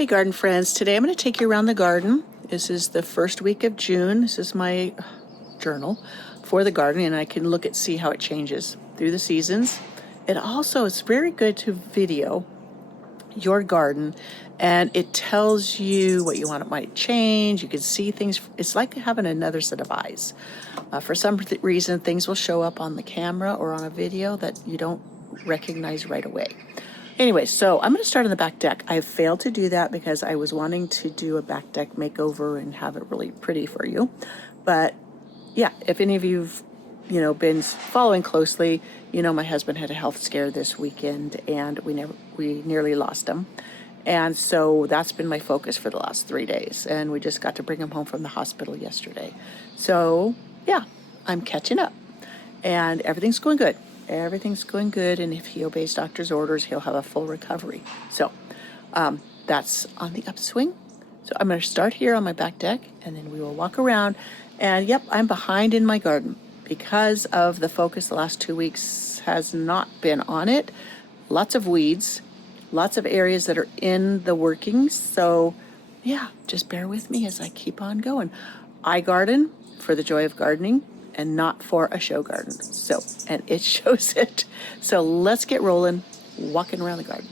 Hey garden friends, today I'm going to take you around the garden. This is the first week of June. This is my journal for the garden, and I can look at see how it changes through the seasons. It also is very good to video your garden, and it tells you what you want it might change. You can see things. It's like having another set of eyes. For some reason, things will show up on the camera or on a video that you don't recognize right away. Anyway, so I'm going to start on the back deck. I failed to do that because I was wanting to do a back deck makeover and have it really pretty for you. But yeah, if any of you've been following closely, my husband had a health scare this weekend, and we nearly lost him. And so that's been my focus for the last 3 days, and we just got to bring him home from the hospital yesterday. So yeah, I'm catching up, and everything's going good. Everything's going good, and if he obeys doctor's orders, he'll have a full recovery. So that's on the upswing. So I'm going to start here on my back deck, and then we will walk around. And yep, I'm behind in my garden because of the focus the last 2 weeks has not been on it. Lots of weeds, lots of areas that are in the workings. So yeah, just bear with me as I keep on going. I garden for the joy of gardening and not for a show garden. So, and it shows it. So let's get rolling, walking around the garden.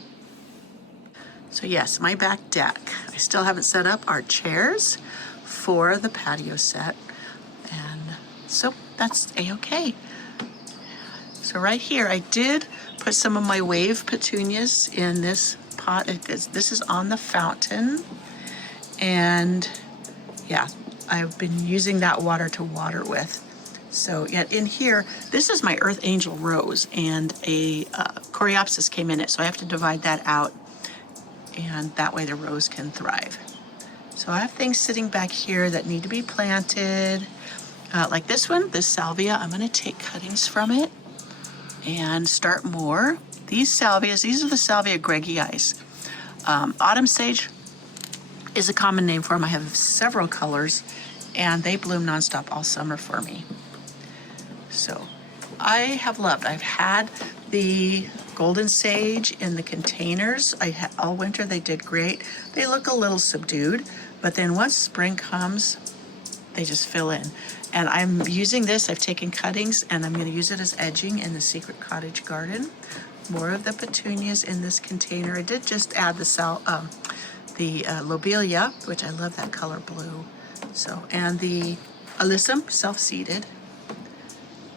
So yes, my back deck. I still haven't set up our chairs for the patio set. And so that's a-okay. So right here, I did put some of my wave petunias in this pot. This is on the fountain. And yeah, I've been using that water to water with. So yet in here, this is my Earth Angel rose, and a coreopsis came in it. So I have to divide that out, and that way the rose can thrive. So I have things sitting back here that need to be planted. Like this one, this salvia, I'm going to take cuttings from it and start more. These salvias, these are the Salvia greggii. Autumn sage is a common name for them. I have several colors, and they bloom nonstop all summer for me. So I've had the golden sage in the containers. All winter they did great. They look a little subdued, but then once spring comes, they just fill in. And I'm using this, I've taken cuttings, and I'm going to use it as edging in the secret cottage garden. More of the petunias in this container. I did just add the lobelia, which I love that color blue. So, and the alyssum, self-seeded.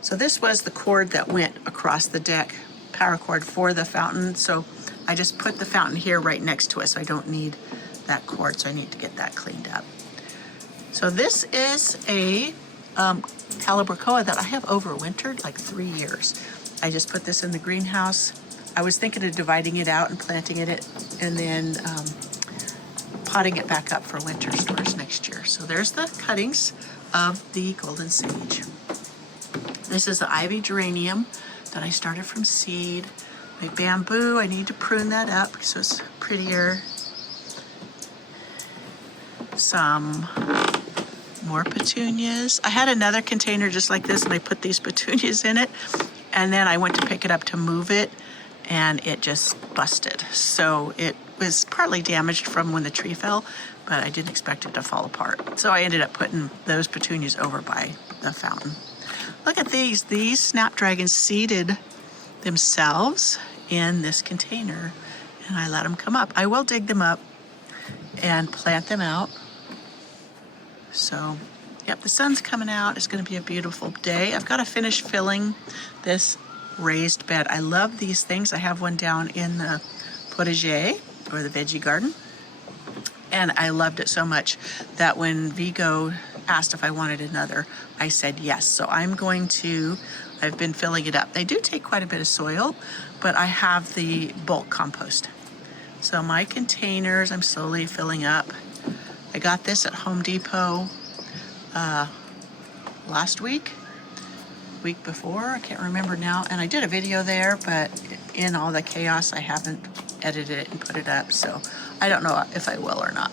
So this was the cord that went across the deck, power cord for the fountain. So I just put the fountain here right next to it, so I don't need that cord, so I need to get that cleaned up. So this is a calibrachoa that I have overwintered like 3 years. I just put this in the greenhouse. I was thinking of dividing it out and planting it and then potting it back up for winter storage next year. So there's the cuttings of the golden sage. This is the ivy geranium that I started from seed. My bamboo, I need to prune that up so it's prettier. Some more petunias. I had another container just like this, and I put these petunias in it, and then I went to pick it up to move it, and it just busted. So it was partly damaged from when the tree fell, but I didn't expect it to fall apart. So I ended up putting those petunias over by the fountain. Look at these. These snapdragons seeded themselves in this container, and I let them come up. I will dig them up and plant them out. So, yep, the sun's coming out. It's going to be a beautiful day. I've got to finish filling this raised bed. I love these things. I have one down in the potager, or the veggie garden, and I loved it so much that when Vigo asked if I wanted another, I said yes. So I've been filling it up. They do take quite a bit of soil, but I have the bulk compost. So my containers, I'm slowly filling up. I got this at Home Depot last week before, I can't remember now. And I did a video there, but in all the chaos, I haven't edited it and put it up. So I don't know if I will or not.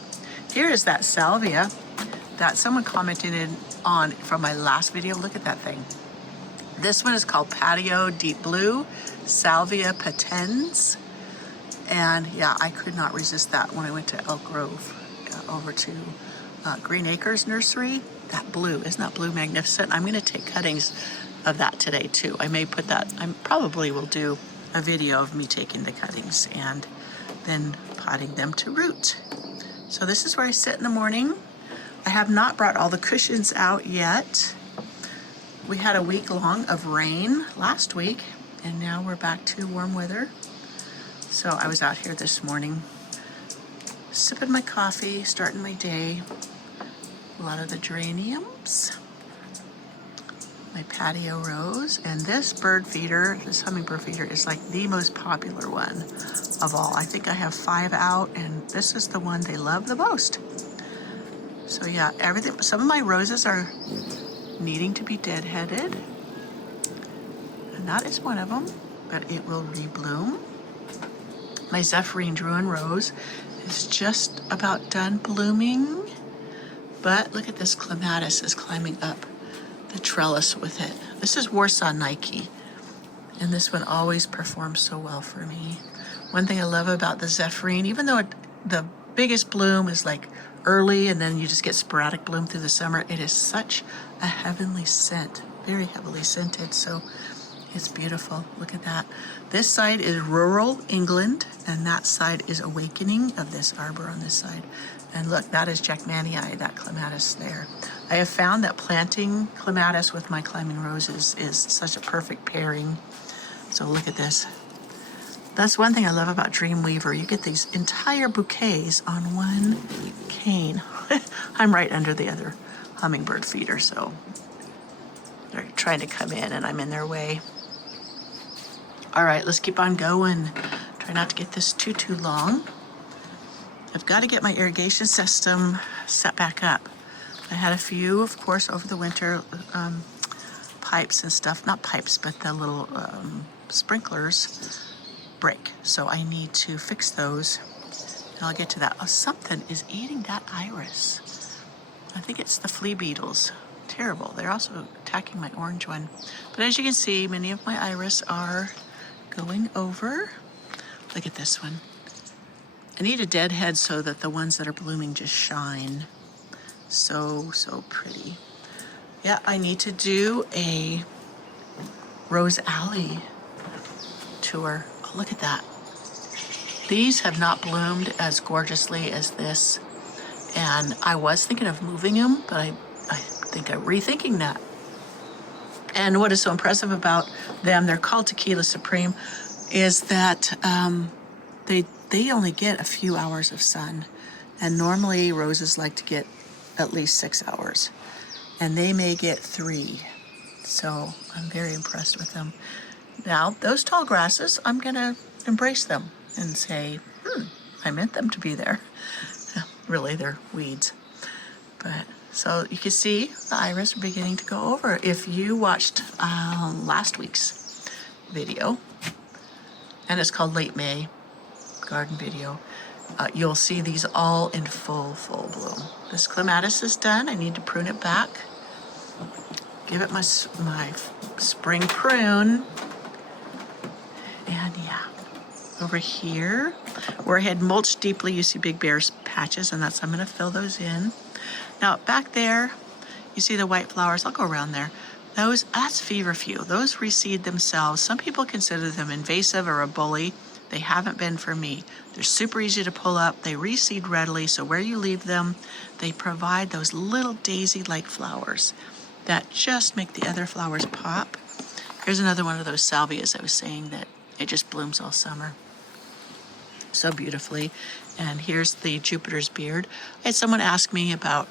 Here is that salvia that someone commented on from my last video. Look at that thing. This one is called Patio Deep Blue, Salvia patens. And yeah, I could not resist that when I went to Elk Grove, over to Green Acres Nursery. That blue, isn't that blue magnificent? I'm going to take cuttings of that today too. I may put that, I probably will do a video of me taking the cuttings and then potting them to root. So this is where I sit in the morning. I have not brought all the cushions out yet. We had a week long of rain last week, and now we're back to warm weather. So I was out here this morning, sipping my coffee, starting my day. A lot of the geraniums, my patio rose, and this bird feeder, this hummingbird feeder, is like the most popular one of all. I think I have 5 out, and this is the one they love the most. So yeah, everything. Some of my roses are needing to be deadheaded, and that is one of them, but it will rebloom. My Zephyrine Druin rose is just about done blooming. But look at this clematis is climbing up the trellis with it. This is Warsaw Nike, and this one always performs so well for me. One thing I love about the Zephyrine, even though the biggest bloom is like early and then you just get sporadic bloom through the summer, it is such a heavenly scent, very heavily scented, so it's beautiful. Look at that. This side is rural England, and that side is awakening of this arbor on this side. And look, that is Jackmanii, that clematis there. I have found that planting clematis with my climbing roses is such a perfect pairing. So look at this. That's one thing I love about Dreamweaver. You get these entire bouquets on one cane. I'm right under the other hummingbird feeder, so they're trying to come in and I'm in their way. All right, let's keep on going. Try not to get this too long. I've got to get my irrigation system set back up. I had a few, of course, over the winter, pipes and stuff, not pipes, but the little sprinklers break. So I need to fix those, and I'll get to that. Oh, something is eating that iris. I think it's the flea beetles. Terrible. They're also attacking my orange one. But as you can see, many of my iris are going over. Look at this one. I need a deadhead so that the ones that are blooming just shine. So pretty. Yeah, I need to do a Rose Alley tour. Oh, look at that. These have not bloomed as gorgeously as this. And I was thinking of moving them, but I think I'm rethinking that. And what is so impressive about them, they're called Tequila Supreme, is that they only get a few hours of sun. And normally roses like to get at least 6 hours. And they may get 3. So I'm very impressed with them. Now, those tall grasses, I'm going to embrace them and say, I meant them to be there. Really, they're weeds. But so you can see the iris are beginning to go over. If you watched last week's video, and it's called Late May garden video, you'll see these all in full bloom. This clematis is done. I need to prune it back. Give it my spring prune. And yeah, over here, where I had mulched deeply, you see big bare patches, and I'm gonna fill those in. Now back there, you see the white flowers. I'll go around there. That's feverfew. Those reseed themselves. Some people consider them invasive or a bully. They haven't been for me. They're super easy to pull up. They reseed readily, so where you leave them, they provide those little daisy-like flowers that just make the other flowers pop. Here's another one of those salvias I was saying that it just blooms all summer so beautifully. And here's the Jupiter's beard. I had someone ask me about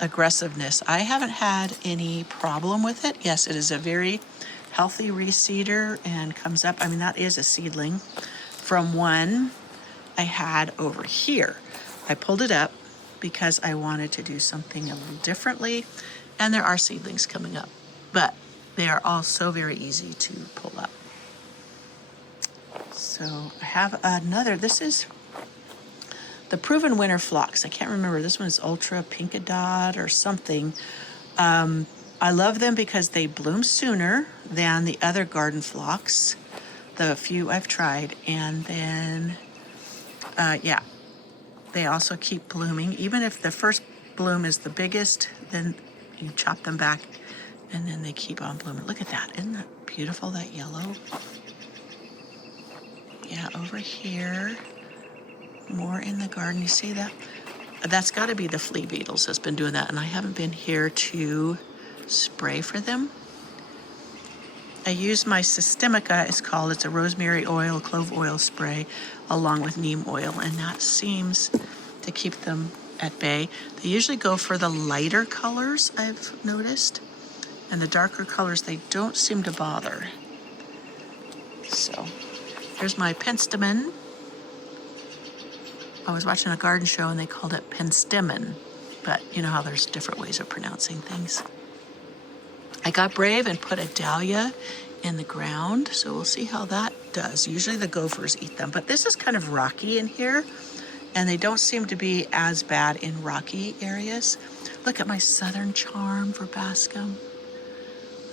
aggressiveness. I haven't had any problem with it. Yes, it is a very healthy reseeder and comes up. I mean, that is a seedling from one I had over here. I pulled it up because I wanted to do something a little differently, and there are seedlings coming up, but they are all so very easy to pull up. So I have another. This is the Proven Winter Phlox. I can't remember. This one is Ultra Pinkadot or something. I love them because they bloom sooner than the other garden phlox, the few I've tried. And then Yeah, they also keep blooming. Even if the first bloom is the biggest, then you chop them back and then they keep on blooming. Look at that. Isn't that beautiful, that yellow? Yeah, over here, more in the garden. You see that? That's got to be the flea beetles that's been doing that, and I haven't been here to spray for them. I use my Systemica, it's a rosemary oil, clove oil spray, along with neem oil, and that seems to keep them at bay. They usually go for the lighter colors, I've noticed, and the darker colors they don't seem to bother. So here's my penstemon. I was watching a garden show and they called it penstemon, but you know how there's different ways of pronouncing things. I got brave and put a dahlia in the ground, so we'll see how that does. Usually the gophers eat them, but this is kind of rocky in here, and they don't seem to be as bad in rocky areas. Look at my southern charm for Bascom.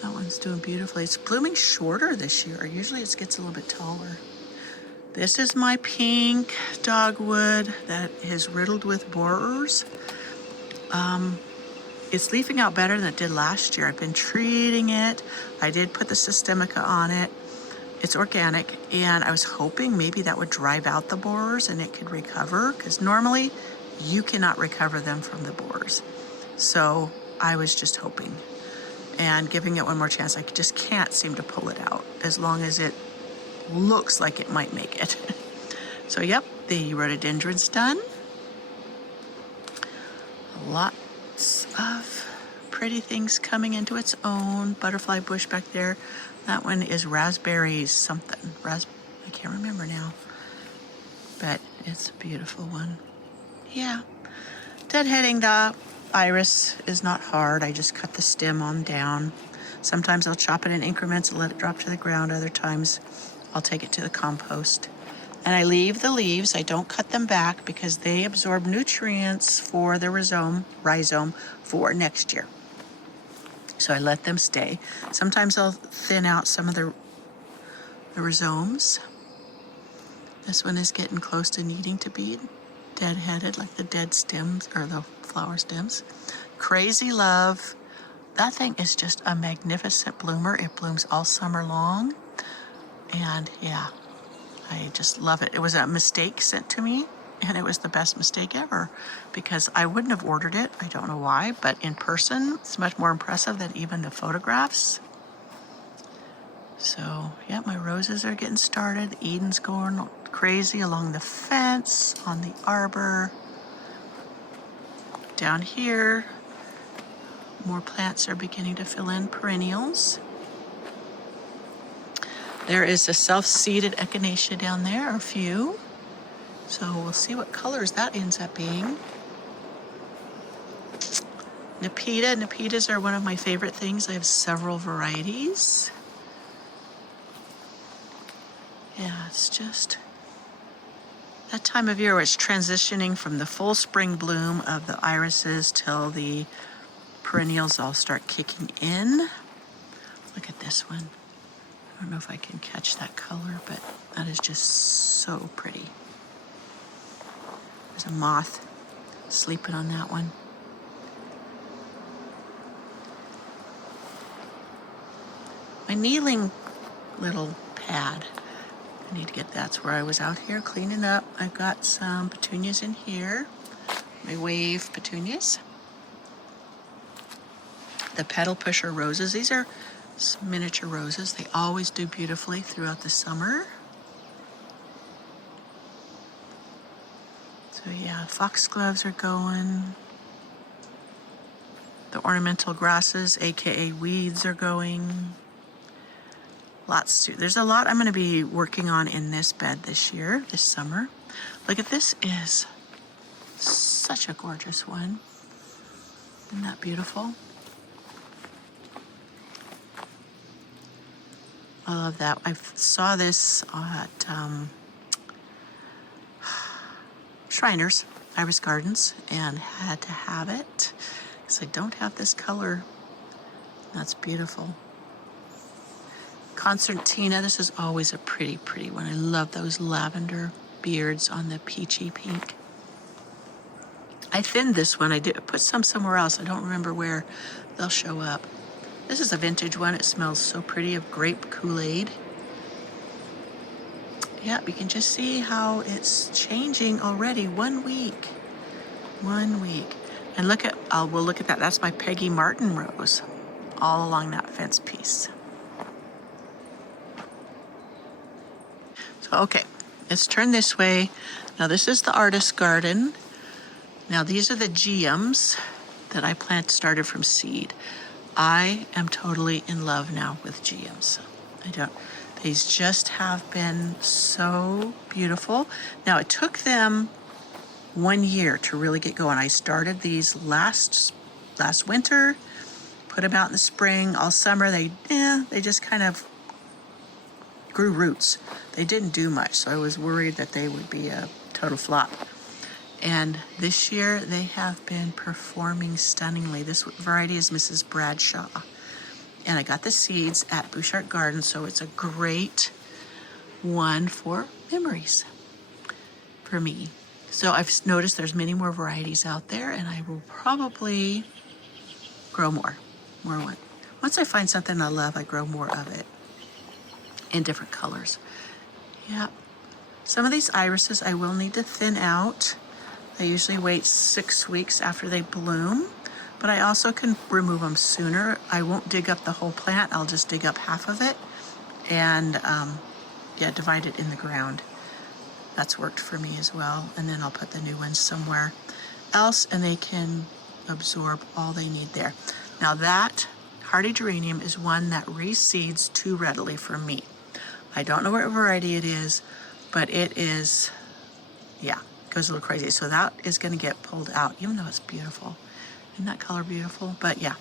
That one's doing beautifully. It's blooming shorter this year. Usually it gets a little bit taller. This is my pink dogwood that is riddled with borers. It's leafing out better than it did last year. I've been treating it. I did put the Systemica on it. It's organic, and I was hoping maybe that would drive out the borers and it could recover, because normally you cannot recover them from the borers. So I was just hoping and giving it one more chance. I just can't seem to pull it out as long as it looks like it might make it. So yep, the rhododendron's done. Lots of pretty things coming into its own. Butterfly bush back there. That one is raspberry something. I can't remember now, but it's a beautiful one. Yeah, deadheading the iris is not hard. I just cut the stem on down. Sometimes I'll chop it in increments and let it drop to the ground. Other times I'll take it to the compost. And I leave the leaves. I don't cut them back because they absorb nutrients for the rhizome for next year. So I let them stay. Sometimes I'll thin out some of the rhizomes. This one is getting close to needing to be deadheaded, like the dead stems or the flower stems. Crazy Love. That thing is just a magnificent bloomer. It blooms all summer long. And yeah, I just love it. It was a mistake sent to me, and it was the best mistake ever because I wouldn't have ordered it. I don't know why, but in person, it's much more impressive than even the photographs. So yeah, my roses are getting started. Eden's going crazy along the fence, on the arbor. Down here, more plants are beginning to fill in, perennials. There is a self-seeded echinacea down there, a few. So we'll see what colors that ends up being. Nepitas are one of my favorite things. I have several varieties. Yeah, it's just that time of year where it's transitioning from the full spring bloom of the irises till the perennials all start kicking in. Look at this one. I don't know if I can catch that color, but that is just so pretty. There's a moth sleeping on that one. My kneeling little pad. I need to get that's where I was out here cleaning up. I've got some petunias in here. My wave petunias. The petal pusher roses. These are miniature roses. They always do beautifully throughout the summer. So yeah, foxgloves are going. The ornamental grasses, aka weeds, are going. There's a lot I'm going to be working on in this bed this year, this summer. Look at this, is such a gorgeous one. Isn't that beautiful? I love that. I saw this at Shriners, Iris Gardens, and had to have it because I don't have this color. That's beautiful. Concertina, this is always a pretty, pretty one. I love those lavender beards on the peachy pink. I thinned this one. I did put some somewhere else. I don't remember where they'll show up. This is a vintage one. It smells so pretty of grape Kool-Aid. Yeah, you can just see how it's changing already. 1 week. 1 week. And look at, we'll look at that. That's my Peggy Martin rose all along that fence piece. So, okay, let's turn this way. Now this is the artist garden. Now these are the geums that I started from seed. I am totally in love now with geums. These just have been so beautiful. Now it took them 1 year to really get going. I started these last winter, put them out in the spring, all summer. They just kind of grew roots. They didn't do much, so I was worried that they would be a total flop. And this year they have been performing stunningly. This variety is Mrs. Bradshaw. And I got the seeds at Bouchard Garden, so it's a great one for memories for me. So I've noticed there's many more varieties out there, and I will probably grow more one. Once I find something I love, I grow more of it in different colors. Yeah. Some of these irises I will need to thin out. I usually wait 6 weeks after they bloom, but I also can remove them sooner. I won't dig up the whole plant. I'll just dig up half of it and divide it in the ground. That's worked for me as well. And then I'll put the new ones somewhere else and they can absorb all they need there. Now that hardy geranium is one that reseeds too readily for me. I don't know what variety it is, but it is, goes a little crazy. So that is going to get pulled out, even though it's beautiful. Isn't that color beautiful? But yeah,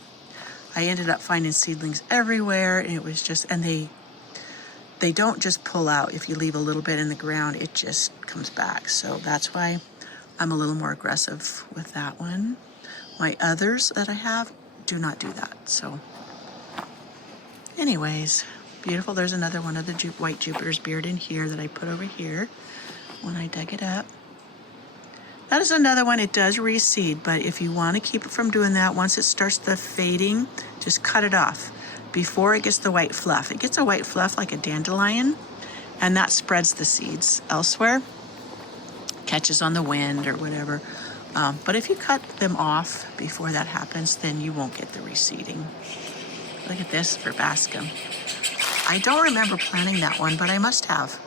I ended up finding seedlings everywhere, and it was just, and they don't just pull out. If you leave a little bit in the ground, it just comes back. So that's why I'm a little more aggressive with that one. My others that I have do not do that. So anyways, beautiful. There's another one of the white Jupiter's beard in here that I put over here when I dug it up. That is another one. It does reseed, but if you want to keep it from doing that, once it starts the fading, just cut it off before it gets the white fluff. It gets a white fluff like a dandelion, and that spreads the seeds elsewhere, catches on the wind or whatever. But if you cut them off before that happens, then you won't get the reseeding. Look at this for Bascom. I don't remember planting that one, but I must have.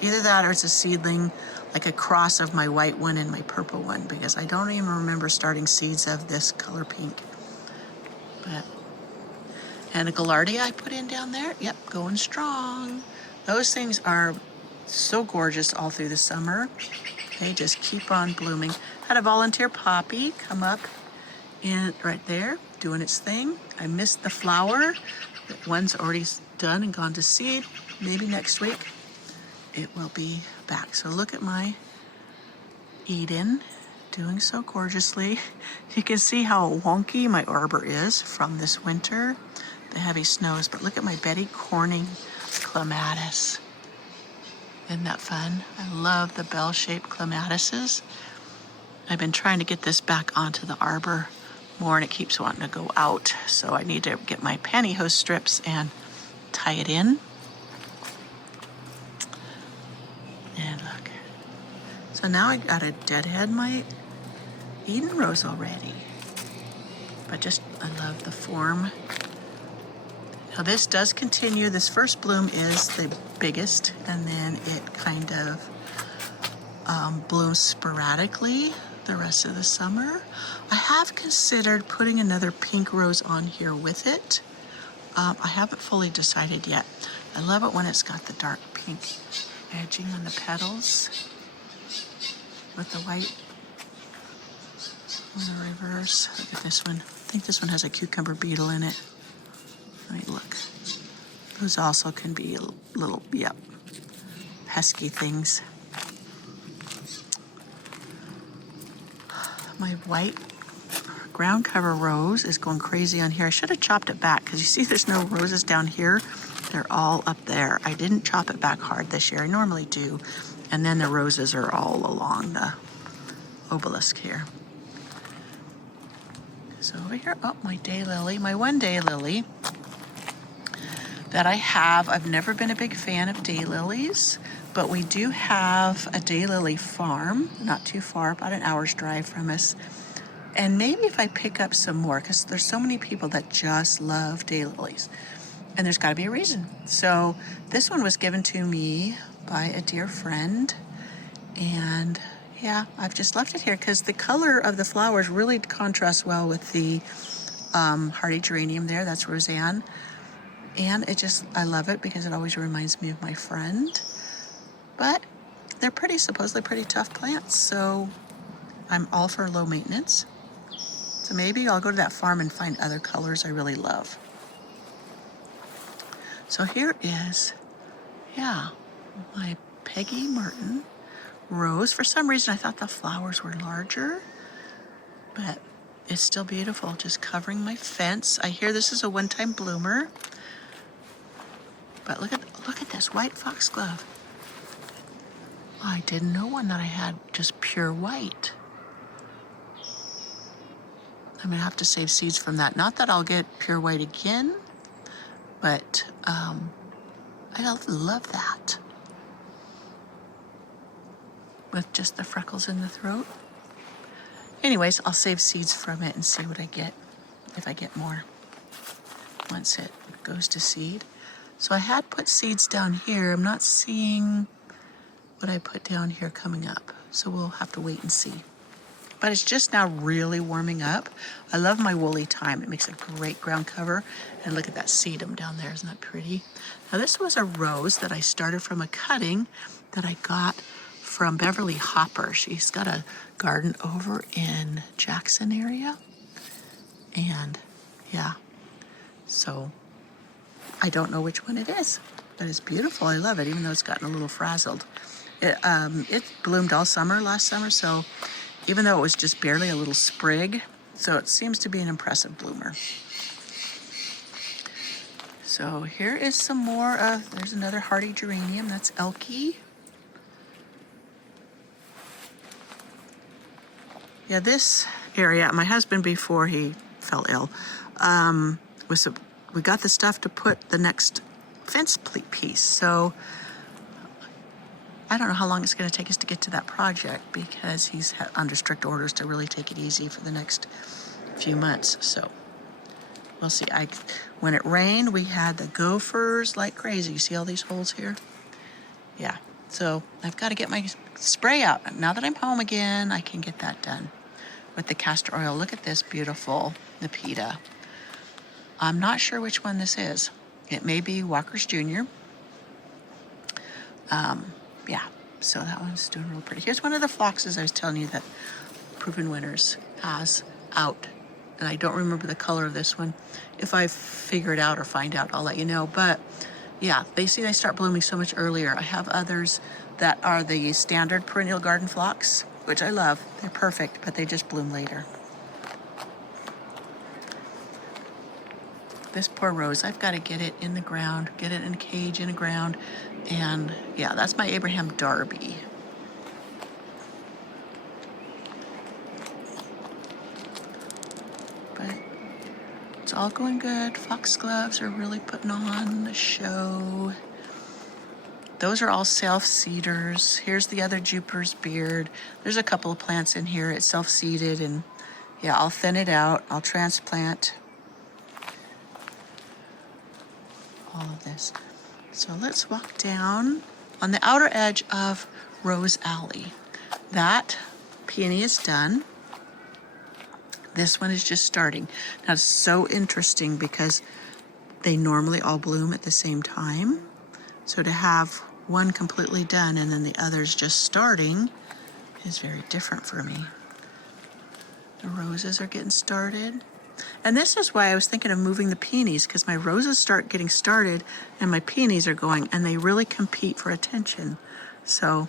Either that or it's a seedling, like a cross of my white one and my purple one, because I don't even remember starting seeds of this color pink. But, and a gaillardia I put in down there. Yep, going strong. Those things are so gorgeous all through the summer. They just keep on blooming. Had a volunteer poppy come up in right there, doing its thing. I missed the flower. One's already done and gone to seed. Maybe next week it will be back. So look at my Eden doing so gorgeously. You can see how wonky my arbor is from this winter, the heavy snows. But look at my Betty Corning clematis. Isn't that fun? I love the bell-shaped clematises. I've been trying to get this back onto the arbor more, and it keeps wanting to go out. So I need to get my pantyhose strips and tie it in. And look. So now I got to deadhead my Eden rose already. But just, I love the form. Now this does continue. This first bloom is the biggest, and then it kind of blooms sporadically the rest of the summer. I have considered putting another pink rose on here with it. I haven't fully decided yet. I love it when it's got the dark pink edging on the petals with the white on the reverse. Look at this one. I think this one has a cucumber beetle in it. Let me look. Those also can be little, pesky things. My white ground cover rose is going crazy on here. I should have chopped it back because you see there's no roses down here. They're all up there. I didn't chop it back hard this year. I normally do. And then the roses are all along the obelisk here. So over here, oh, my daylily, my one daylily that I have. I've never been a big fan of daylilies, but we do have a daylily farm, not too far, about an hour's drive from us. And maybe if I pick up some more, because there's so many people that just love daylilies, and there's got to be a reason. So this one was given to me by a dear friend, and yeah, I've just left it here because the color of the flowers really contrasts well with the hardy geranium there. That's Roseanne. And I love it because it always reminds me of my friend. But they're supposedly pretty tough plants, so I'm all for low maintenance. So maybe I'll go to that farm and find other colors I really love. So here is, yeah, my Peggy Martin rose. For some reason, I thought the flowers were larger, but it's still beautiful, just covering my fence. I hear this is a one-time bloomer, but look at this white foxglove. I didn't know one that I had just pure white. I'm gonna have to save seeds from that. Not that I'll get pure white again, but I love that. With just the freckles in the throat. Anyways, I'll save seeds from it and see what I get, if I get more, once it goes to seed. So I had put seeds down here. I'm not seeing what I put down here coming up, so we'll have to wait and see. But it's just now really warming up. I love my woolly thyme. It makes a great ground cover. And look at that sedum down there. Isn't that pretty? Now this was a rose that I started from a cutting that I got from Beverly Hopper. She's got a garden over in Jackson area. And yeah, so I don't know which one it is, but it's beautiful. I love it, even though it's gotten a little frazzled. It bloomed all summer last summer, so even though it was just barely a little sprig, so it seems to be an impressive bloomer. So here is some more there's another hardy geranium, that's Elkie. Yeah, this area, my husband, before he fell ill, we got the stuff to put the next fence piece. So I don't know how long it's going to take us to get to that project because he's under strict orders to really take it easy for the next few months. So we'll see. When it rained, we had the gophers like crazy. You see all these holes here? Yeah. So I've got to get my spray out. Now that I'm home again, I can get that done with the castor oil. Look at this beautiful Nepeta. I'm not sure which one this is. It may be Walker's Jr. Yeah, so that one's doing real pretty. Here's one of the phloxes I was telling you that Proven Winners has out. And I don't remember the color of this one. If I figure it out or find out, I'll let you know. But yeah, they start blooming so much earlier. I have others that are the standard perennial garden phlox, which I love. They're perfect, but they just bloom later. This poor rose, I've got to get it in the ground, get it in a cage in the ground. And yeah, that's my Abraham Darby. But it's all going good. Foxgloves are really putting on the show. Those are all self-seeders. Here's the other Jupiter's beard. There's a couple of plants in here. It's self-seeded, and yeah, I'll thin it out. I'll transplant all of this. So let's walk down on the outer edge of Rose Alley. That peony is done. This one is just starting. Now it's so interesting because they normally all bloom at the same time. So to have one completely done and then the others just starting is very different for me. The roses are getting started. And this is why I was thinking of moving the peonies, because my roses start getting started and my peonies are going, and they really compete for attention. So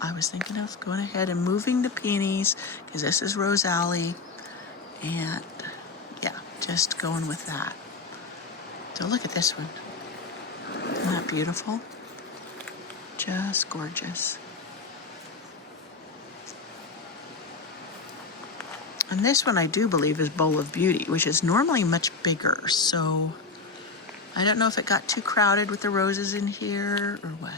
I was thinking of going ahead and moving the peonies, because this is Rose Alley, and yeah, just going with that. So look at this one. Isn't that beautiful? Just gorgeous. And this one I do believe is Bowl of Beauty, which is normally much bigger. So I don't know if it got too crowded with the roses in here or what.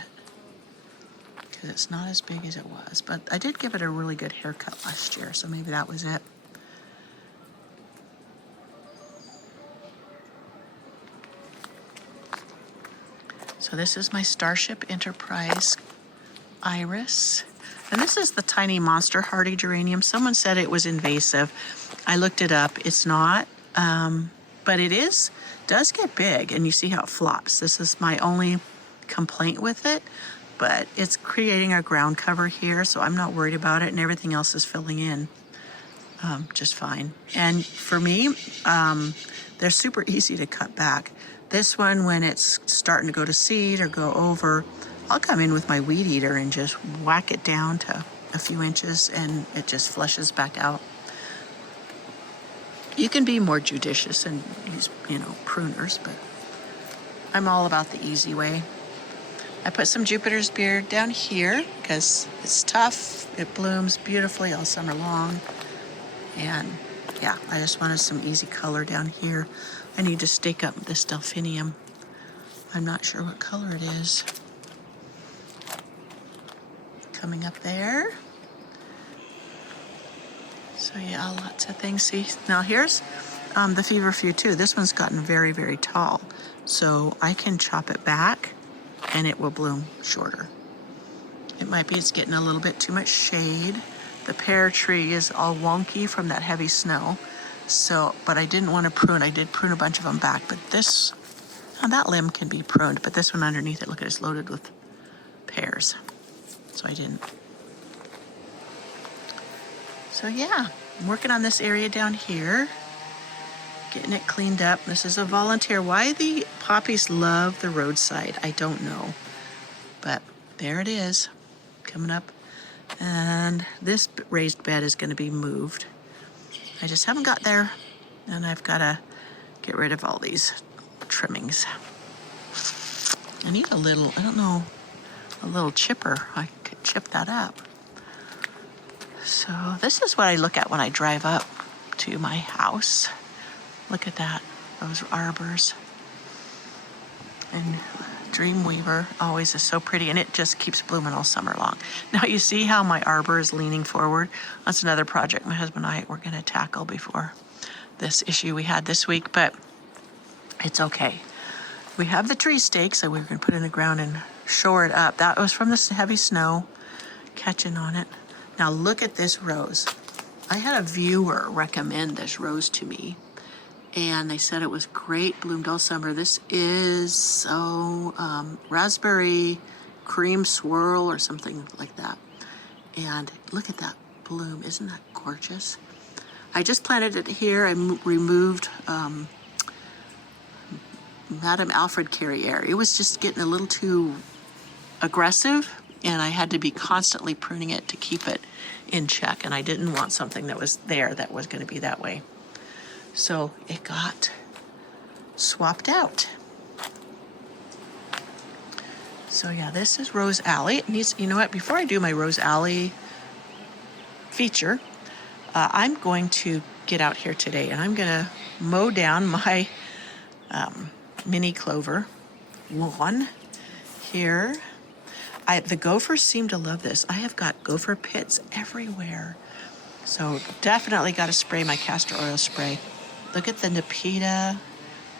Because it's not as big as it was. But I did give it a really good haircut last year, so maybe that was it. So this is my Starship Enterprise iris. And this is the tiny monster hardy geranium. Someone said it was invasive. I looked it up. It's not, but it does get big, and you see how it flops. This is my only complaint with it, but it's creating a ground cover here, so I'm not worried about it, and everything else is filling in just fine. And for me, they're super easy to cut back. This one, when it's starting to go to seed or go over, I'll come in with my weed eater and just whack it down to a few inches, and it just flushes back out. You can be more judicious and use, pruners, but I'm all about the easy way. I put some Jupiter's beard down here because it's tough. It blooms beautifully all summer long. And yeah, I just wanted some easy color down here. I need to stake up this delphinium. I'm not sure what color it is. Coming up there. So yeah, lots of things. See, now here's the feverfew too. This one's gotten very, very tall. So I can chop it back and it will bloom shorter. It might be it's getting a little bit too much shade. The pear tree is all wonky from that heavy snow. So, but I didn't want to prune. I did prune a bunch of them back, but this, that limb can be pruned, but this one underneath it, look at it, it's loaded with pears. So I didn't. So yeah, I'm working on this area down here, getting it cleaned up. This is a volunteer. Why the poppies love the roadside, I don't know. But there it is, coming up. And this raised bed is going to be moved. I just haven't got there, and I've got to get rid of all these trimmings. I need a little, I don't know, a little chipper. I could chip that up. So this is what I look at when I drive up to my house. Look at that, those arbors. And Dreamweaver always is so pretty, and it just keeps blooming all summer long. Now you see how my arbor is leaning forward? That's another project my husband and I were going to tackle before this issue we had this week, but it's okay. We have the tree stakes that we were going to put in the ground and shore it up. That was from the heavy snow catching on it. Now look at this rose. I had a viewer recommend this rose to me, and they said it was great, bloomed all summer. This is raspberry cream swirl or something like that. And look at that bloom. Isn't that gorgeous? I just planted it here. I removed Madame Alfred Carriere. It was just getting a little too aggressive, and I had to be constantly pruning it to keep it in check. And I didn't want something that was there that was going to be that way. So it got swapped out. So yeah, this is Rose Alley. It needs, you know what, before I do my Rose Alley feature, I'm going to get out here today and I'm gonna mow down my mini clover lawn here. The gophers seem to love this. I have got gopher pits everywhere. So definitely got to spray my castor oil spray. Look at the Nepeta.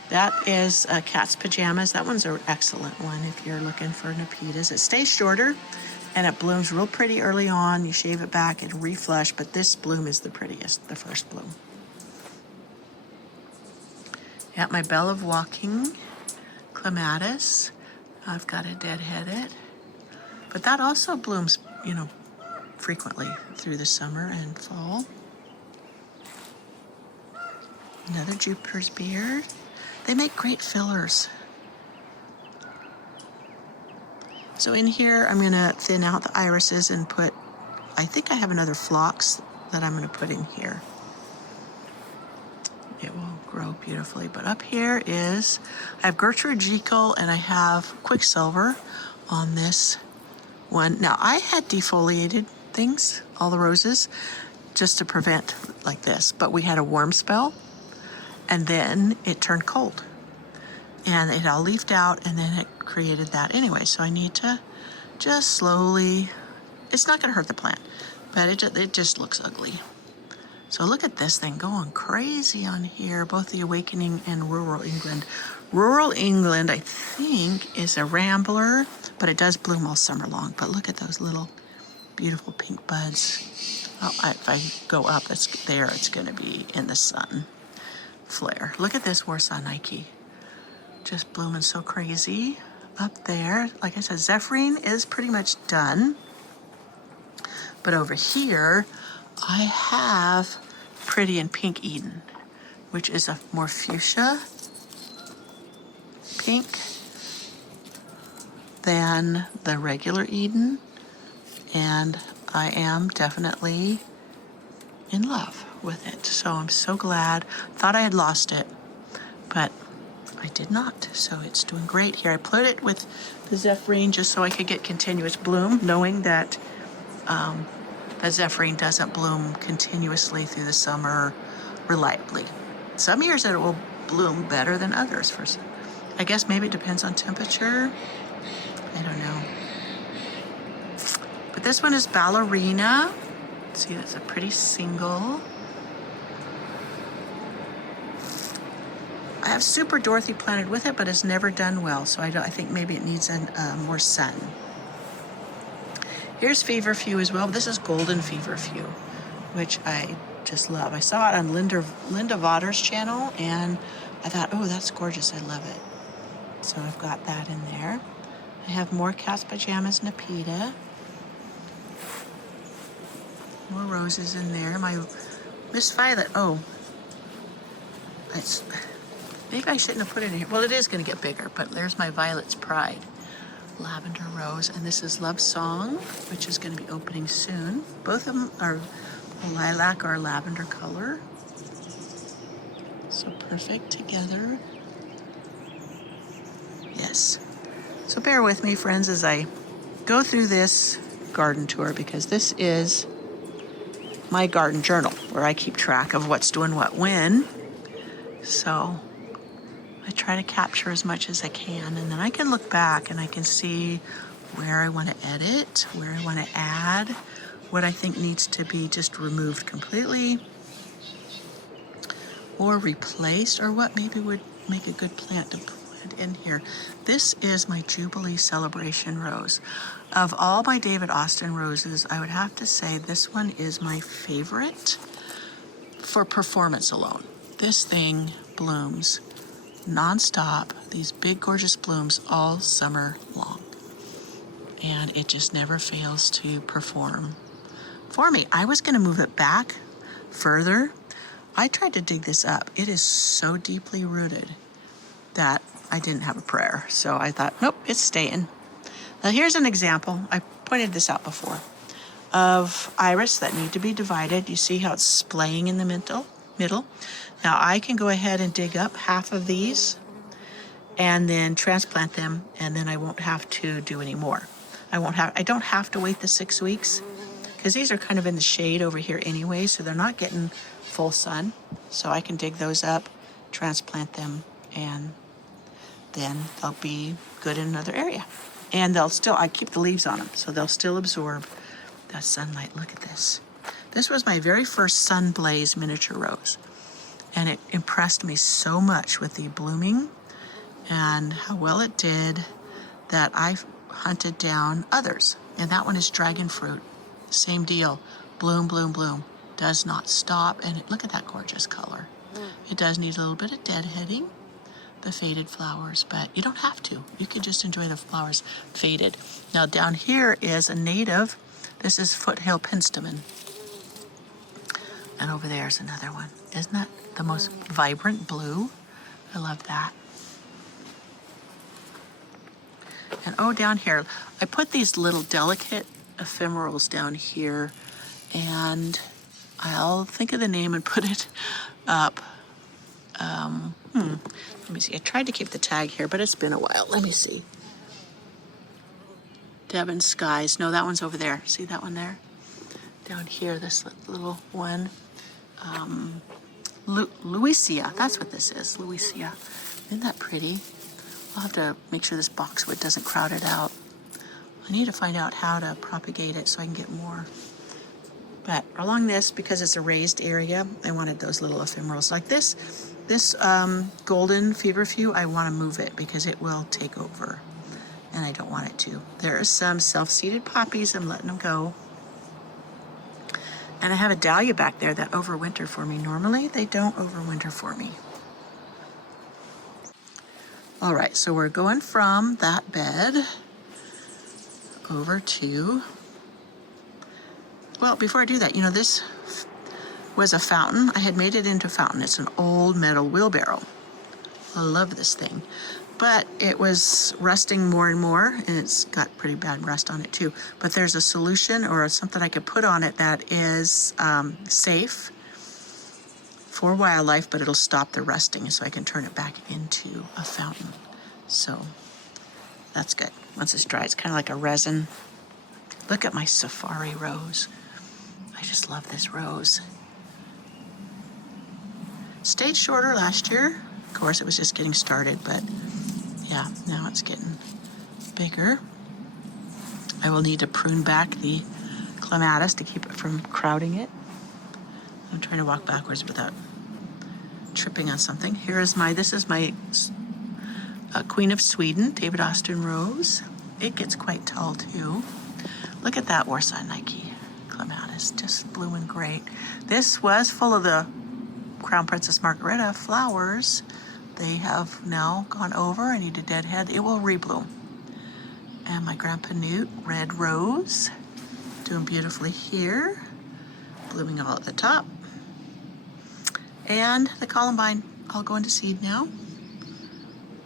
That is cat's pajamas. That one's an excellent one if you're looking for Nepetas. It stays shorter and it blooms real pretty early on. You shave it back and reflush, but this bloom is the prettiest, the first bloom. At my Bell of Walking clematis. I've got a deadheaded. But that also blooms, frequently through the summer and fall. Another Jupiter's beard. They make great fillers. So in here, I'm gonna thin out the irises and put, I think I have another phlox that I'm gonna put in here. It will grow beautifully. But up here is, I have Gertrude Jekyll and I have Quicksilver on this one. Now I had defoliated things, all the roses, just to prevent like this, but we had a warm spell and then it turned cold and it all leafed out and then it created that anyway. So I need to just slowly, it's not going to hurt the plant, but it just looks ugly. So look at this thing going crazy on here, both the Awakening and Rural England. Rural England, I think, is a rambler, but it does bloom all summer long. But look at those little beautiful pink buds. Oh, if I go up, it's going to be in the sun flare. Look at this Warsaw Nike. Just blooming so crazy up there. Like I said, Zephyrin is pretty much done. But over here, I have Pretty and Pink Eden, which is a more fuchsia pink than the regular Eden. And I am definitely in love with it. So I'm so glad. Thought I had lost it, but I did not. So it's doing great here. I put it with the Zephyrin just so I could get continuous bloom, knowing that that Zephyrin doesn't bloom continuously through the summer reliably. Some years it will bloom better than others. I guess maybe it depends on temperature. I don't know. But this one is Ballerina. See, that's a pretty single. I have Super Dorothy planted with it, but it's never done well. So I think maybe it needs more sun. Here's Feverfew as well. This is Golden Feverfew, which I just love. I saw it on Linda Vodder's channel, and I thought, oh, that's gorgeous. I love it. So I've got that in there. I have more Cat's Pajamas Nepeta. More roses in there. My Miss Violet. Oh, maybe I shouldn't have put it in here. Well, it is going to get bigger, but there's my Violet's Pride. Lavender Rose, and this is Love Song, which is going to be opening soon. Both of them are lilac or lavender color. So perfect together. Yes. So bear with me, friends, as I go through this garden tour, because this is my garden journal where I keep track of what's doing what when. So I try to capture as much as I can, and then I can look back and I can see where I want to edit, where I want to add, what I think needs to be just removed completely or replaced, or what maybe would make a good plant to plant in here. This is my Jubilee Celebration Rose. Of all my David Austin roses, I would have to say this one is my favorite for performance alone. This thing blooms non-stop, these big gorgeous blooms all summer long, and it just never fails to perform for me. I was going to move it back further. I tried to dig this up. It is so deeply rooted that I didn't have a prayer, so I thought, nope, it's staying. Now here's an example. I pointed this out before of iris that need to be divided. You see how it's splaying in the middle? Now I can go ahead and dig up half of these and then transplant them, and then I won't have to do any more. I don't have to wait the 6 weeks, because these are kind of in the shade over here anyway, so they're not getting full sun. So I can dig those up, transplant them, and then they'll be good in another area. And I keep the leaves on them, so they'll still absorb that sunlight. Look at this. This was my very first Sun Blaze miniature rose, and it impressed me so much with the blooming and how well it did that I hunted down others. And that one is Dragon Fruit. Same deal. Bloom, bloom, bloom. Does not stop. And look at that gorgeous color. It does need a little bit of deadheading, the faded flowers, but you don't have to. You can just enjoy the flowers faded. Now down here is a native. This is Foothill Penstemon. And over there is another one. Isn't that the most vibrant blue? I love that. And oh, down here, I put these little delicate ephemerals down here, and I'll think of the name and put it up. Let me see. I tried to keep the tag here, but it's been a while. Let me see. Devon Skies. No, that one's over there. See that one there? Down here, this little one. Louisia. That's what this is, Louisia. Isn't that pretty? I'll have to make sure this boxwood doesn't crowd it out. I need to find out how to propagate it so I can get more. But along this, because it's a raised area, I wanted those little ephemerals. Like this golden feverfew, I want to move it because it will take over. And I don't want it to. There are some self-seeded poppies. I'm letting them go. And I have a dahlia back there that overwinter for me. Normally, they don't overwinter for me. All right, so we're going from that bed over to, well, before I do that, this was a fountain. I had made it into a fountain. It's an old metal wheelbarrow. I love this thing. But it was rusting more and more, and it's got pretty bad rust on it too. But there's a solution or something I could put on it that is safe for wildlife, but it'll stop the rusting, so I can turn it back into a fountain. So that's good. Once it's dry, it's kind of like a resin. Look at my safari rose. I just love this rose. Stayed shorter last year. Of course, it was just getting started, but yeah, now it's getting bigger. I will need to prune back the clematis to keep it from crowding it. I'm trying to walk backwards without tripping on something. This is my Queen of Sweden, David Austin rose. It gets quite tall too. Look at that Warsaw Nike clematis, just blooming great. This was full of the Crown Princess Margareta flowers. They have now gone over. I need a deadhead. It will rebloom. And my Grandpa Newt red rose, doing beautifully here, blooming all at the top. And the columbine all going to seed now.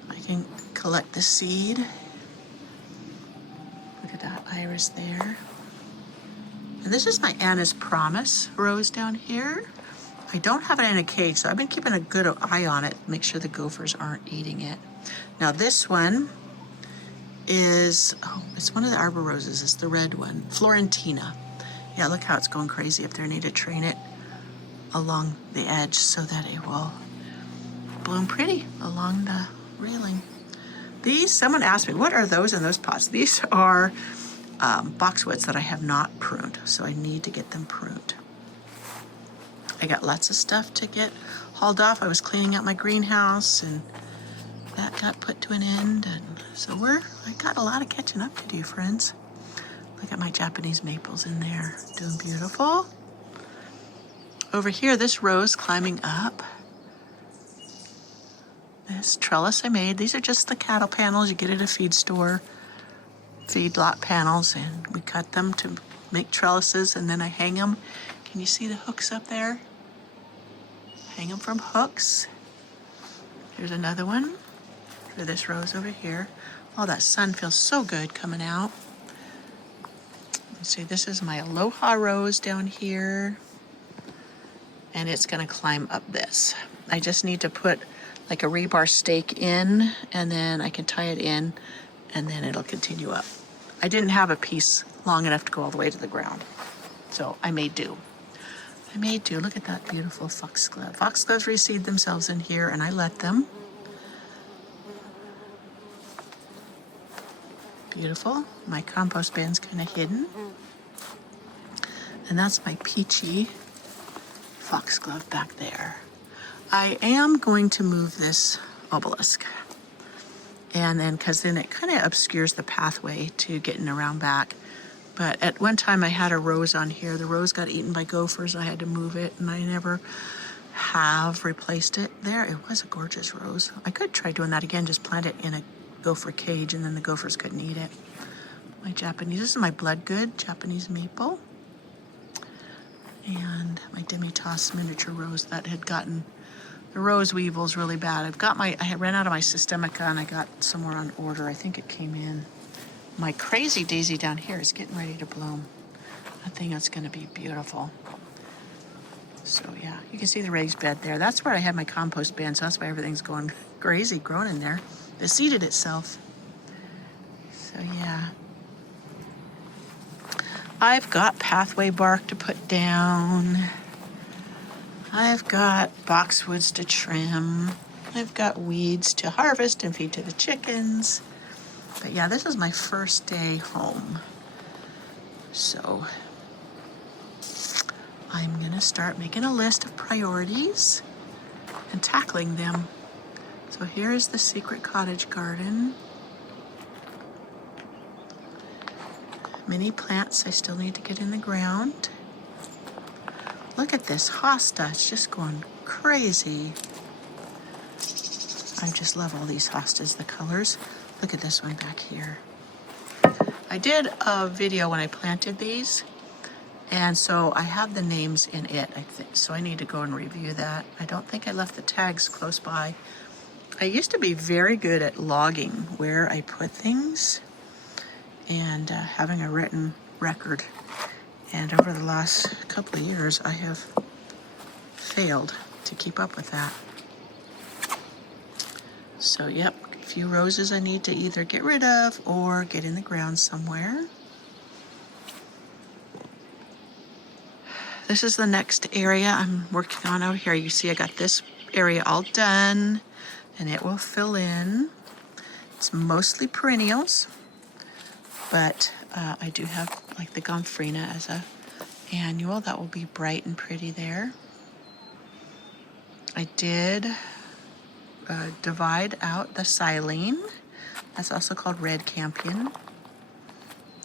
I can collect the seed. Look at that iris there. And this is my Anna's Promise rose down here. I don't have it in a cage, so I've been keeping a good eye on it, make sure the gophers aren't eating it. Now this one is, it's one of the Arbor roses, it's the red one, Florentina. Yeah, look how it's going crazy up there. I need to train it along the edge so that it will bloom pretty along the railing. Someone asked me, what are those in those pots? These are boxwoods that I have not pruned, so I need to get them pruned. I got lots of stuff to get hauled off. I was cleaning out my greenhouse and that got put to an end. And so I got a lot of catching up to do, friends. Look at my Japanese maples in there, doing beautiful. Over here, this rose climbing up. This trellis I made. These are just the cattle panels you get at a feed store, feedlot panels, and we cut them to make trellises, and then I hang them. Can you see the hooks up there? Hang them from hooks. Here's another one for this rose over here. Oh, that sun feels so good coming out. Let's see, this is my Aloha rose down here. And it's gonna climb up this. I just need to put like a rebar stake in, and then I can tie it in, and then it'll continue up. I didn't have a piece long enough to go all the way to the ground, so I made do. Look at that beautiful foxglove. Foxgloves reseed themselves in here, and I let them. Beautiful. My compost bin's kind of hidden. And that's my peachy foxglove back there. I am going to move this obelisk. And then, because then it kind of obscures the pathway to getting around back. But at one time I had a rose on here. The rose got eaten by gophers. I had to move it, and I never have replaced it. There, it was a gorgeous rose. I could try doing that again, just plant it in a gopher cage, and then the gophers couldn't eat it. My Japanese, this is my Bloodgood Japanese maple. And my Demitasse miniature rose that had gotten the rose weevils really bad. I had ran out of my Systemica, and I got some more on order. I think it came in. My crazy daisy down here is getting ready to bloom. I think it's gonna be beautiful. So yeah, you can see the raised bed there. That's where I had my compost bin, so that's why everything's going crazy growing in there. It seeded itself. So yeah. I've got pathway bark to put down. I've got boxwoods to trim. I've got weeds to harvest and feed to the chickens. But yeah, this is my first day home. So I'm gonna start making a list of priorities and tackling them. So here is the secret cottage garden. Mini plants I still need to get in the ground. Look at this hosta, it's just going crazy. I just love all these hostas, the colors. Look at this one back here. I did a video when I planted these, and so I have the names in it, I think. So I need to go and review that. I don't think I left the tags close by. I used to be very good at logging where I put things and having a written record. And over the last couple of years, I have failed to keep up with that. So, yep, a few roses I need to either get rid of or get in the ground somewhere. This is the next area I'm working on out here. You see I got this area all done, and it will fill in. It's mostly perennials, but I do have like the gomphrena as a annual. That will be bright and pretty there. I did divide out the silene. That's also called red campion.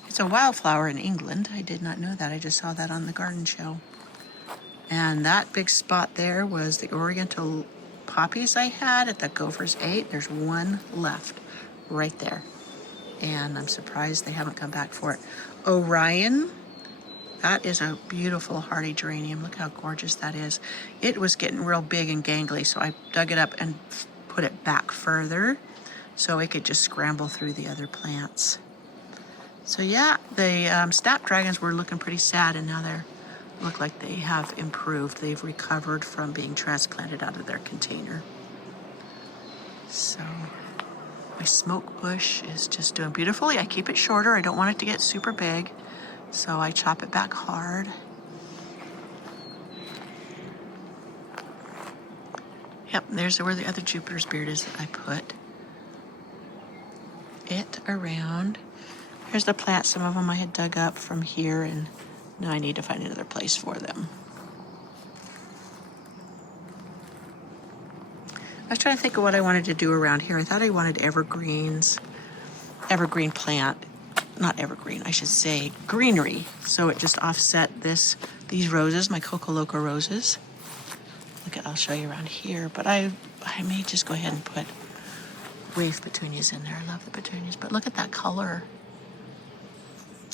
It's a wildflower in England. I did not know that. I just saw that on the garden show. And that big spot there was the oriental poppies I had at the Gophers 8. There's one left right there. And I'm surprised they haven't come back for it. Orion, that is a beautiful hardy geranium. Look how gorgeous that is. It was getting real big and gangly, so I dug it up and put it back further so it could just scramble through the other plants. So yeah, the snapdragons were looking pretty sad, and now they look like they have improved. They've recovered from being transplanted out of their container. So my smoke bush is just doing beautifully. I keep it shorter. I don't want it to get super big, so I chop it back hard. Yep, there's where the other Jupiter's beard is that I put it around. Here's the plants. Some of them I had dug up from here, and now I need to find another place for them. I was trying to think of what I wanted to do around here. I thought I wanted evergreens, evergreen plant, not evergreen, I should say greenery. So it just offset these roses, my Coco Loco roses. Look at, I'll show you around here, but I may just go ahead and put wave petunias in there. I love the petunias, but look at that color.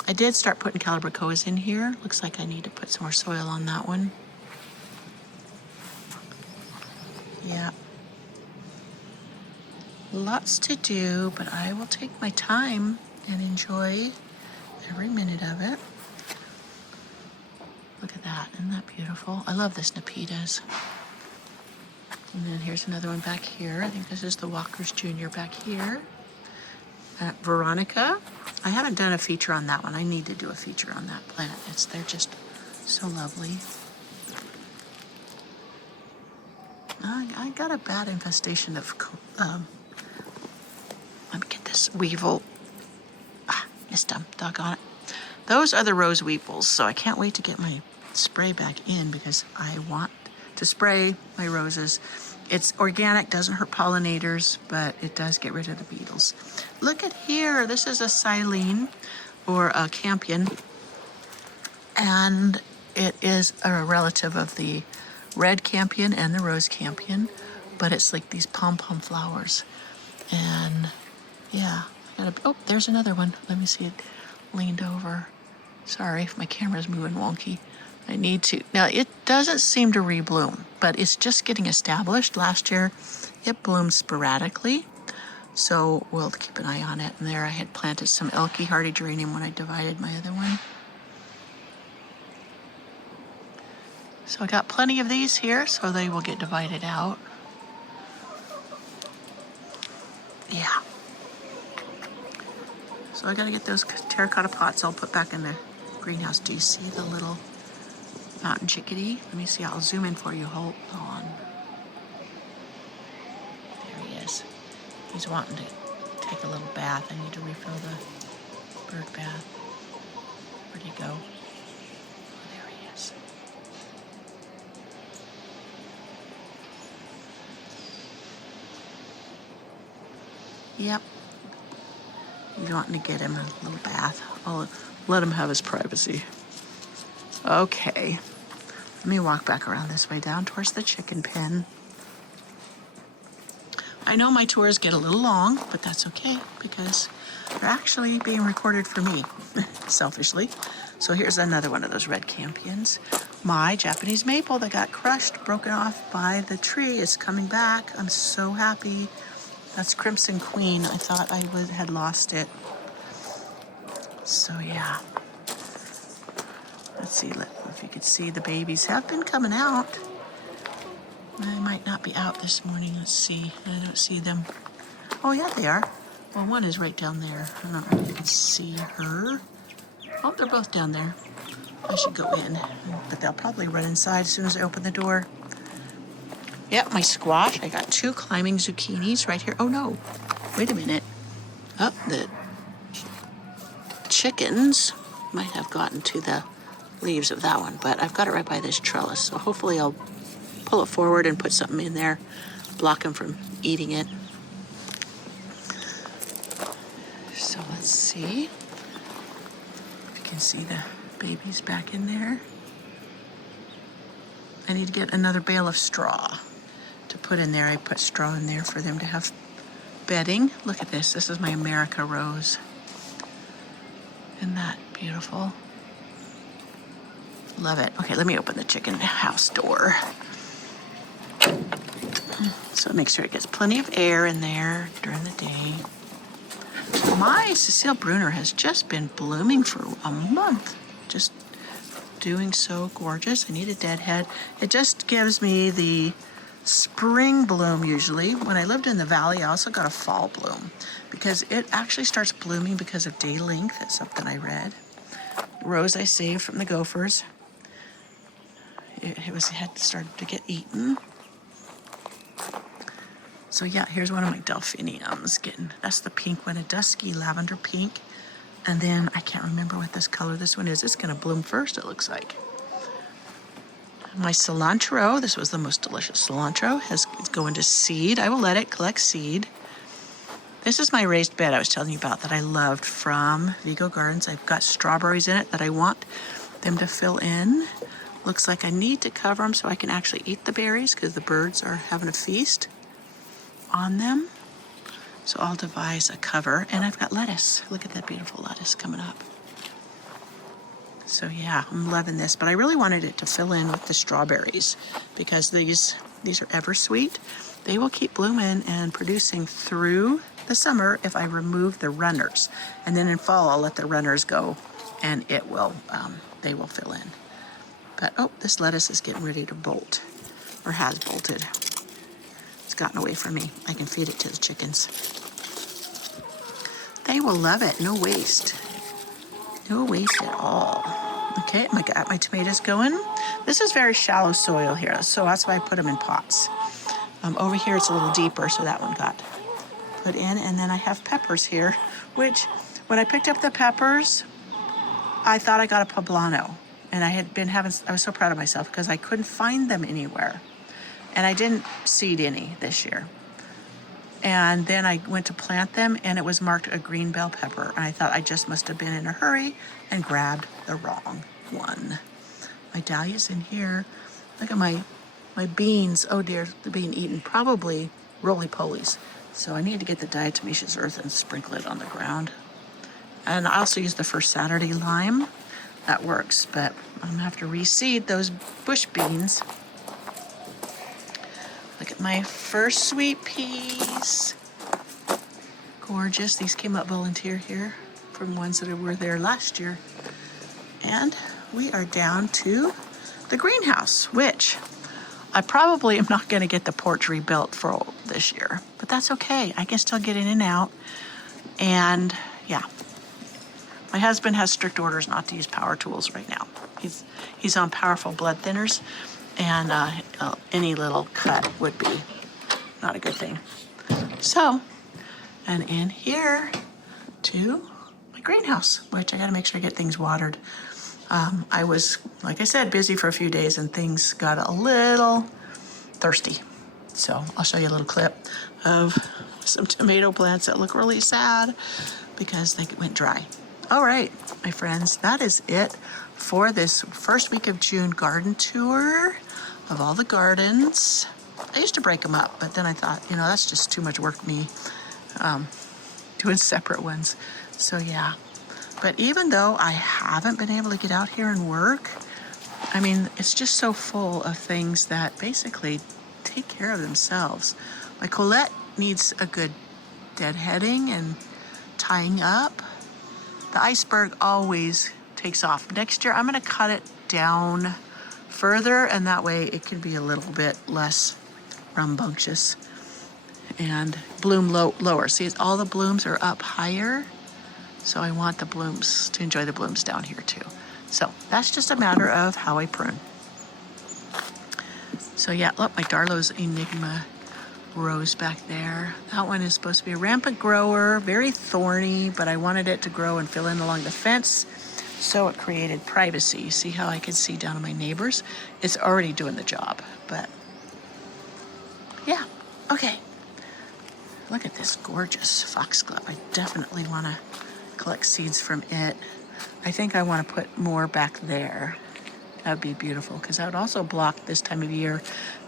I did start putting calibrachoas in here. Looks like I need to put some more soil on that one. Yeah. Lots to do, but I will take my time and enjoy every minute of it. Look at that, isn't that beautiful? I love this Nepitas. And then here's another one back here. I think this is the Walker's Jr. back here. Veronica. I haven't done a feature on that one. I need to do a feature on that plant. They're just so lovely. I got a bad infestation of, let me get this weevil. Missed them, doggone it. Those are the rose weevils, so I can't wait to get my spray back in because I want to spray my roses. It's organic, doesn't hurt pollinators, but it does get rid of the beetles. Look at here, this is a silene or a campion, and it is a relative of the red campion and the rose campion, but it's like these pom-pom flowers. And yeah, oh, there's another one. Let me see it leaned over. Sorry if my camera's moving wonky. I need to. Now, it doesn't seem to rebloom, but it's just getting established. Last year, it bloomed sporadically, so we'll keep an eye on it. And there I had planted some Elky hardy geranium when I divided my other one. So I got plenty of these here, so they will get divided out. Yeah. So I gotta get those terracotta pots I'll put back in the greenhouse. Do you see the little Mountain chickadee. Let me see, I'll zoom in for you. Hold on. There he is. He's wanting to take a little bath. I need to refill the bird bath. Where'd he go? Oh, there he is. Yep. He's wanting to get him a little bath. I'll let him have his privacy. Okay. Let me walk back around this way down towards the chicken pen. I know my tours get a little long, but that's okay because they're actually being recorded for me, selfishly. So here's another one of those red campions. My Japanese maple that got crushed, broken off by the tree is coming back. I'm so happy. That's Crimson Queen. I thought I had lost it. So yeah. Let's see if you could see the babies have been coming out. They might not be out this morning. Let's see. I don't see them. Oh, yeah, they are. Well, one is right down there. I don't know if you can see her. Oh, they're both down there. I should go in, but they'll probably run inside as soon as I open the door. Yep, my squash. I got 2 climbing zucchinis right here. Oh, no. Wait a minute. Oh, the chickens might have gotten to the leaves of that one, but I've got it right by this trellis, so hopefully I'll pull it forward and put something in there, block them from eating it. So let's see if you can see the babies back in there. I need to get another bale of straw to put in there. I put straw in there for them to have bedding. Look at this. This is my America rose. Isn't that beautiful? Love it. Okay, let me open the chicken house door. So make sure it gets plenty of air in there during the day. My Cecile Brunner has just been blooming for a month. Just doing so gorgeous. I need a deadhead. It just gives me the spring bloom usually. When I lived in the valley, I also got a fall bloom because it actually starts blooming because of day length. That's something I read. Rose I saved from the gophers. It had started to get eaten. So yeah, here's one of my delphiniums. That's the pink one, a dusky lavender pink. And then I can't remember what this color this one is. It's gonna bloom first, it looks like. My cilantro, this was the most delicious cilantro, it's going to seed. I will let it collect seed. This is my raised bed I was telling you about that I loved from Vigo Gardens. I've got strawberries in it that I want them to fill in. Looks like I need to cover them so I can actually eat the berries because the birds are having a feast on them. So I'll devise a cover, and I've got lettuce. Look at that beautiful lettuce coming up. So yeah, I'm loving this, but I really wanted it to fill in with the strawberries because these are ever-sweet. They will keep blooming and producing through the summer if I remove the runners. And then in fall, I'll let the runners go and they will fill in. But oh, this lettuce is getting ready to bolt, or has bolted. It's gotten away from me. I can feed it to the chickens. They will love it. No waste. No waste at all. Okay, I got my tomatoes going. This is very shallow soil here, so that's why I put them in pots. Over here it's a little deeper, so that one got put in. And then I have peppers here, which when I picked up the peppers, I thought I got a poblano. And I was so proud of myself because I couldn't find them anywhere. And I didn't seed any this year. And then I went to plant them and it was marked a green bell pepper. And I thought I just must have been in a hurry and grabbed the wrong one. My dahlia's in here. Look at my beans. Oh dear, they're being eaten. Probably roly-polies. So I need to get the diatomaceous earth and sprinkle it on the ground. And I also use the First Saturday lime. That works, but I'm gonna have to reseed those bush beans. Look at my first sweet peas. Gorgeous. These came up volunteer here from ones that were there last year. And we are down to the greenhouse, which I probably am not gonna get the porch rebuilt for this year, but that's okay. I can still get in and out. And yeah. My husband has strict orders not to use power tools right now. He's on powerful blood thinners, and any little cut would be not a good thing. So, and in here to my greenhouse, which I got to make sure I get things watered. I was, like I said, busy for a few days and things got a little thirsty. So I'll show you a little clip of some tomato plants that look really sad because they went dry. All right, my friends, that is it for this first week of June garden tour of all the gardens. I used to break them up, but then I thought, that's just too much work for me doing separate ones. So yeah. But even though I haven't been able to get out here and work, I mean, it's just so full of things that basically take care of themselves. My Colette needs a good deadheading and tying up. The iceberg always takes off. Next year, I'm going to cut it down further, and that way it can be a little bit less rambunctious and bloom lower. See, all the blooms are up higher. So I want the blooms to enjoy the blooms down here too. So that's just a matter of how I prune. So yeah, look, my Darlow's Enigma rose back there. That one is supposed to be a rampant grower, very thorny, but I wanted it to grow and fill in along the fence. So it created privacy. You see how I can see down on my neighbors? It's already doing the job, but yeah, okay. Look at this gorgeous foxglove. I definitely want to collect seeds from it. I think I want to put more back there. That would be beautiful because that would also block this time of year.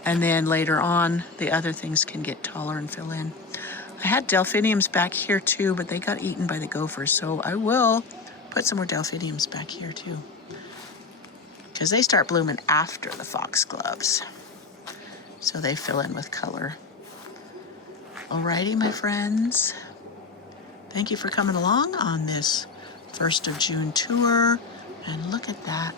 And then later on, the other things can get taller and fill in. I had delphiniums back here too, but they got eaten by the gophers. So I will put some more delphiniums back here too, because they start blooming after the foxgloves. So they fill in with color. Alrighty, my friends. Thank you for coming along on this 1st of June tour. And look at that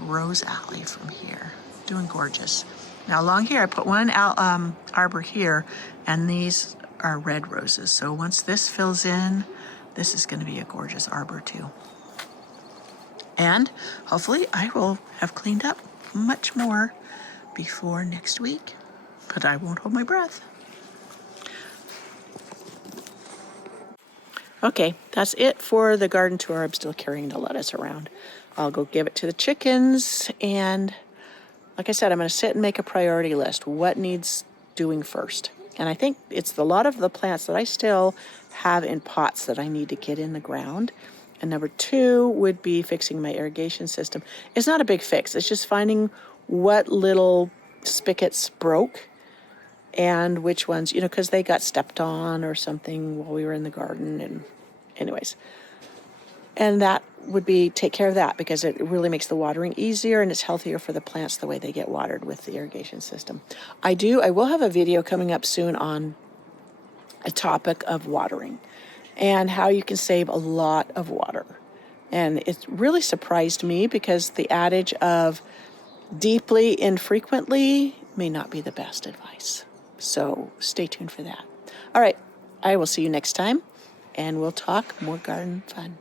rose alley from here. Doing gorgeous. Now along here, I put one arbor here, and these are red roses. So once this fills in, this is going to be a gorgeous arbor too. And hopefully I will have cleaned up much more before next week. But I won't hold my breath. Okay, that's it for the garden tour. I'm still carrying the lettuce around. I'll go give it to the chickens, and like I said, I'm going to sit and make a priority list. What needs doing first? And I think it's a lot of the plants that I still have in pots that I need to get in the ground. And number 2 would be fixing my irrigation system. It's not a big fix. It's just finding what little spigots broke and which ones, because they got stepped on or something while we were in the garden. And anyways, and that would be take care of that, because it really makes the watering easier and it's healthier for the plants the way they get watered with the irrigation system. I will have a video coming up soon on a topic of watering and how you can save a lot of water. And it really surprised me, because the adage of deeply infrequently may not be the best advice. So stay tuned for that. All right, I will see you next time, and we'll talk more garden fun.